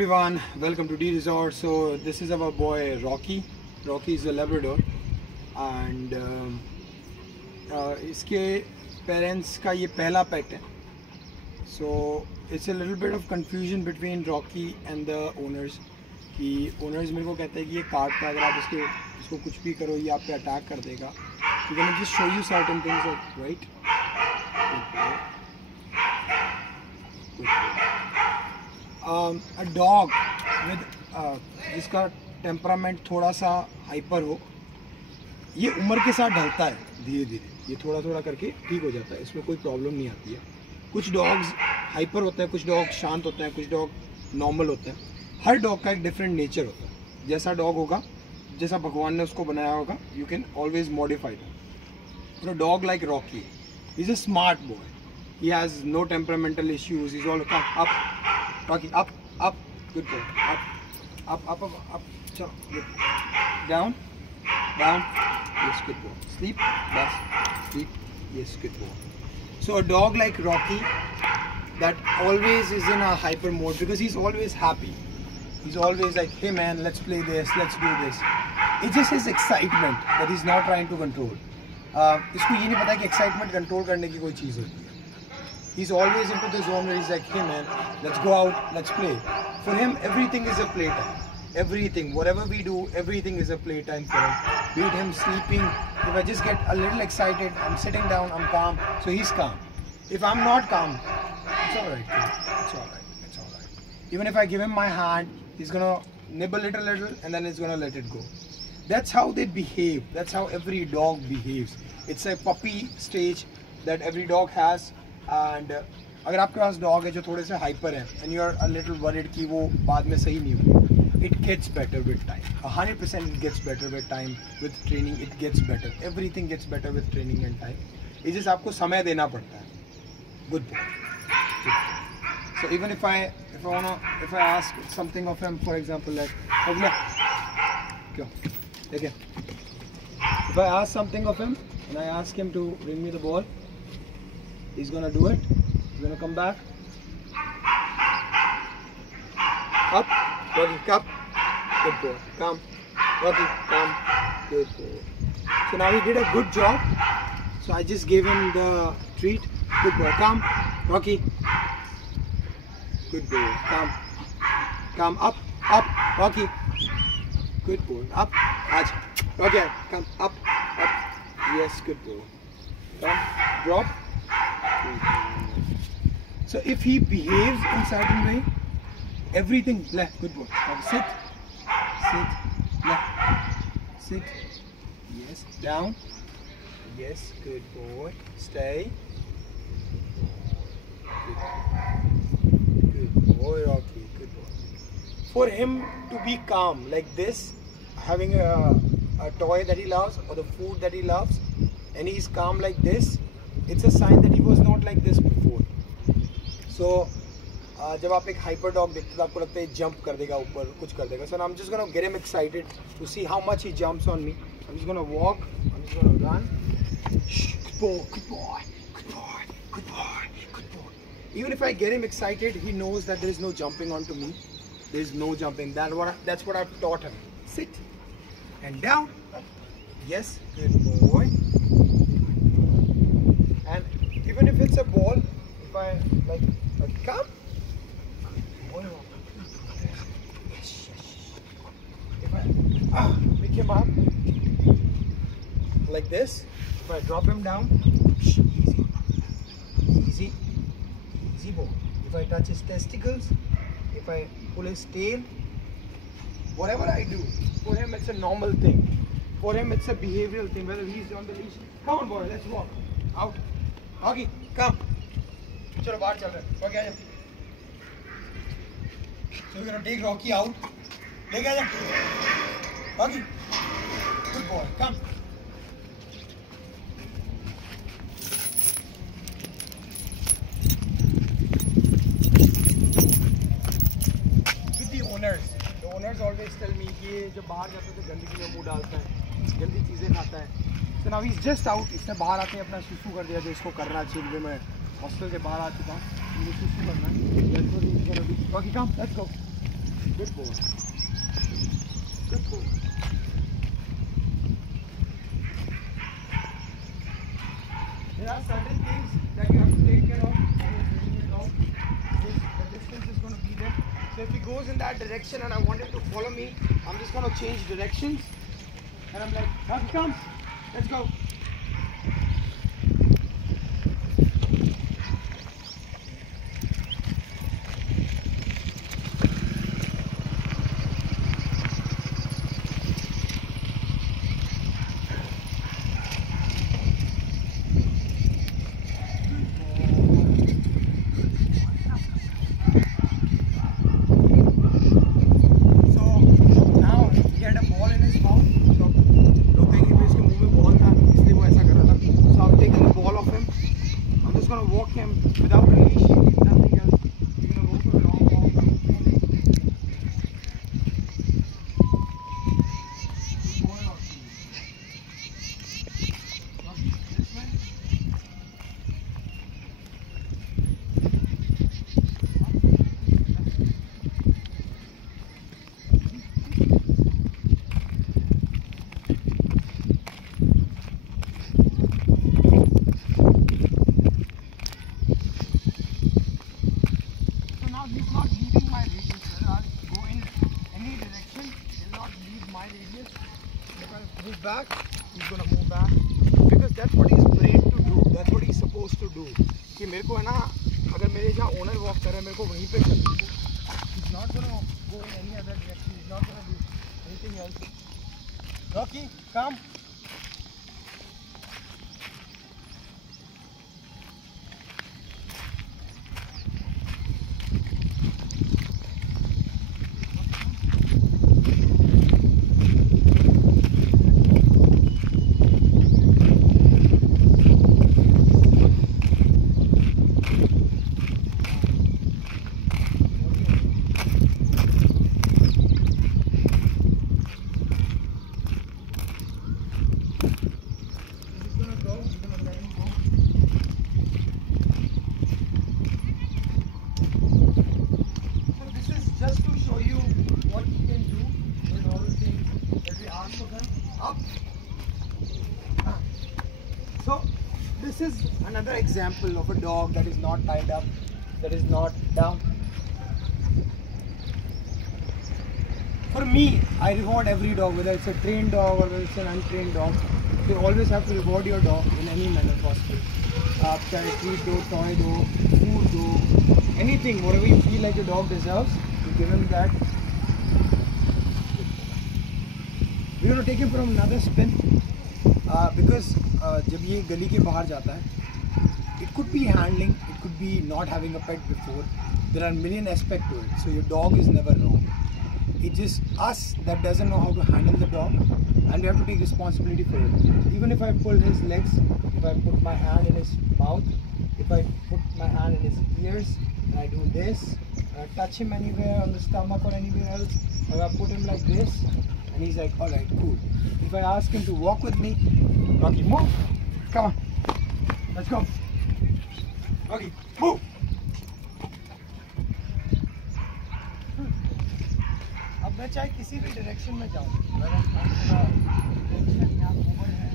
everyone, welcome to D Resort. So this is our boy Rocky. Rocky is a Labrador and इसके parents का ये पहला pet है. So it's a little bit of confusion between Rocky and the owners. कि owners मेरे को कहते हैं कि ये काटता है, अगर आप इसको कुछ भी करो ये आप पे अटैक कर देगा. So can I just show you certain things, right? A dog with जिसका टेम्परामेंट थोड़ा सा हाइपर हो, ये उम्र के साथ ढलता है धीरे धीरे, ये थोड़ा थोड़ा करके ठीक हो जाता है, इसमें कोई प्रॉब्लम नहीं आती है. कुछ डॉग्स हाइपर होते हैं, कुछ डॉग शांत होते हैं, कुछ डॉग नॉर्मल होते हैं. हर डॉग का एक डिफरेंट नेचर होता है. जैसा डॉग होगा, जैसा भगवान ने उसको बनाया होगा, you can always modify that. तो dog like Rocky is a smart boy. He has no temperamental issues. He's all up, Rocky, up, good boy, up, chalo, good. Down, yes, good boy. Sleep, bas, sleep, yes, good boy. So a dog like Rocky, that always is in a hyper mode because he's always happy. He's always like, hey man, let's play this, let's do this. It's just his excitement that he's not trying to control. इसको ये नहीं पता कि excitement control करने की कोई चीज़ होती है. He's always into the zone where he's like, hey man, let's go out, let's play. For him, everything is a playtime. Everything, whatever we do, everything is a playtime for him. Be it him sleeping, if I just get a little excited, I'm sitting down, I'm calm, so he's calm. If I'm not calm, it's alright, it's alright. Even if I give him my hand, he's gonna nibble it a little and then he's gonna let it go. That's how they behave. That's how every dog behaves. It's a puppy stage that every dog has. And अगर आपके पास dog है जो थोड़े से hyper है and you are a little worried कि वो बाद में सही नहीं होगा, it gets better with time. 100% it gets better with time, with training it gets better. Everything gets better with training and time. ये जस्ट आपको समय देना पड़ता है. Good boy. So even if I ask something of him, for example like क्यों देखिए, if I ask something of him and I ask him to bring me the ball, he's gonna do it. He's gonna come back. Up, Rocky, up. Good boy. Come, Rocky, come. Good boy. So now he did a good job. So I just gave him the treat. Good boy. Come, Rocky. Good boy. Come, up, Rocky. Good boy. Up, Aj. Rocky, come, up. Yes, good boy. Come, drop. So if he behaves in certain way, everything left. Good boy. Sit, left, sit. Yes, down. Yes, good boy. Stay. Good boy, Rocky. Good boy. For him to be calm like this, having a toy that he loves or the food that he loves, and he's calm like this, it's a sign that he was not like this before. So जब आप एक hyper dog देखते हो तो आपको लगता है jump कर देगा ऊपर, कुछ कर देगा. So I'm just gonna get him excited to see how much he jumps on me. I'm just gonna walk. I'm just gonna run. Good boy. Even if I get him excited, he knows that there is no jumping onto me. There is no jumping. That's what I've taught him. Sit and down. Yes, good boy. And even if it's a ball, if I like come, if I pick him up like this, if I drop him down, easy ball. If I touch his testicles, if I pull his tail, whatever I do, for him it's a normal thing. For him it's a behavioral thing, whether he's on the leash. Come on boy, let's walk. Out. Rocky, come. चलो बाहर चल रहे हैं. Rocky आ जा. So we're gonna take Rocky out. लेके आ जा. Rocky. Good boy. Come. With the owners always tell me कि ये जब बाहर जाता है तो गंदगी में मुंह डालता है, गंदी चीज़ें खाता है. So now he's just out. इसने बाहर आके अपना सुसु कर दिया जो इसको करना चाहिए. मैं हॉस्टल से बाहर आ चुका हूँ, मुझे सुसु करना है. Rocky, come, let's go. Good boy. Good boy. There are certain things that you have to take care of when you're bringing it out. The distance is going to be there. So if he goes in that direction and I want him to follow me, I'm just going to change directions. And I'm like, here he comes. Let's go. Walk him without a leash, nothing else. You're gonna go for a long walk. This way. He's not leaving my radius, sir. I'll go in any direction. He'll not leave my radius. If I move back, he's gonna move back. Because that's what he's trained to do. That's what he's supposed to do. कि मेरे को है ना, अगर मेरे जहाँ owner walk कर रहा है, मेरे को वहीं पे चलना है. He's not gonna go in any other direction. He's not gonna do anything else. Rocky, come. So this is another example of a dog that is not tied up, that is not down. For me, I reward every dog, whether it's a trained dog or whether it's an untrained dog. You always have to reward your dog in any manner possible. Chahe treat do, toy do, food do, anything, whatever you feel like your dog deserves, you give him that. We're going to take him for another spin because जब ये गली के बाहर जाता है, it could be handling, it could be not having a pet before. There are a million aspects to it, so your dog is never wrong. It's just us that doesn't know how to handle the dog, and we have to take responsibility for it. Even if I pull his legs, if I put my hand in his mouth, if I put my hand in his ears, and I do this, and I touch him anywhere on the stomach or anywhere else, or I put him like this, and he's like, alright, cool. If I ask him to walk with me, Rocky, move, come on, let's go. Rocky, move. अब मैं चाहे किसी भी direction में जाऊँ, direction यहाँ over है,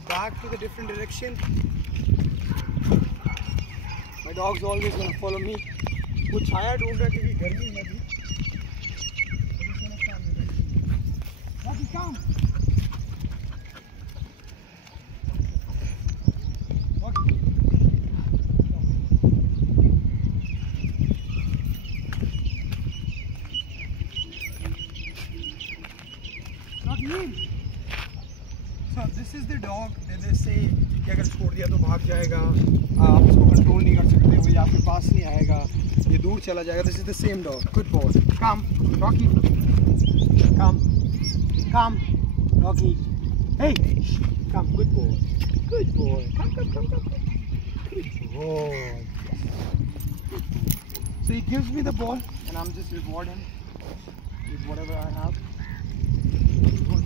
go back to the different direction. My dog's always gonna follow me. वो छाया ढूंढ रहा है क्योंकि गर्मी है अभी. Rocky, come. Rocky. Rocky. So this is the dog that they say कि अगर छोड़ दिया तो भाग जाएगा, आप इसको कंट्रोल नहीं कर सकते हो, ये आपके पास नहीं आएगा, ये दूर चला जाएगा. This is the same dog. Good boy. Come, Rocky. Come, come, Rocky. Hey, come. Good boy. Good boy. Come, come, come, come. Good boy. So he gives me the ball, and I'm just rewarding with whatever I have. Good.